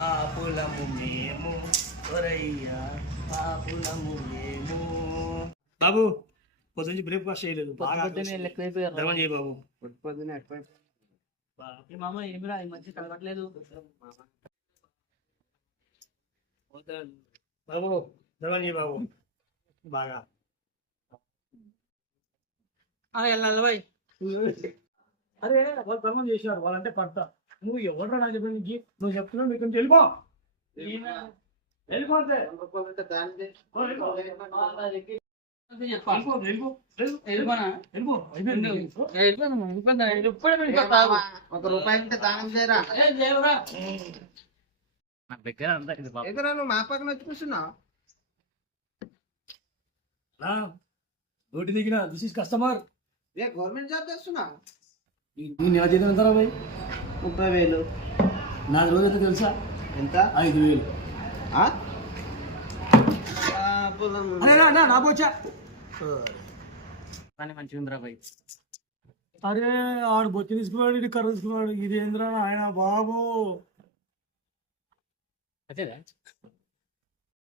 పాపులము మేము ఒరయ్యా పాపులము మేము. బాబు పొద్దునుంచి బ్రేక్ఫాస్ట్ చేయలేదు. ధర్మం చేయి బాబు. మామ ఏమిరా ఈ మధ్య కలవట్లేదు. బాబు ధర్మం చేయి బాబు బాగా. వెళ్ళాలి. అరే వాళ్ళు ధర్మం చేసినారు, వాళ్ళంటే పడతా. నువ్వు ఎవరు నాకు చెప్పి నువ్వు చెప్తున్నావు మీకు వెళ్ళిపో. వెళ్ళిపోతే ₹1 దానం చేయరా ఎదురా నువ్వు మా పక్కన వచ్చి కూర్చున్నావు. రోడ్డు దిగిన this is customer. Government job చేస్తున్నా. నేను ఎలా జీతం ఎంతరా బాయ్? 30,000. నాది రోజు ఎంత తెలుసా? ఎంత? 5,000. నా పోచా. మంచిగా ఉందిరా బాయ్. అరే ఆడు బొచ్చి తీసుకున్నాడు, ఇది కర్ర తీసుకున్నాడు. ఇది ఏంద్రా ఆయన బాబు. అదేదా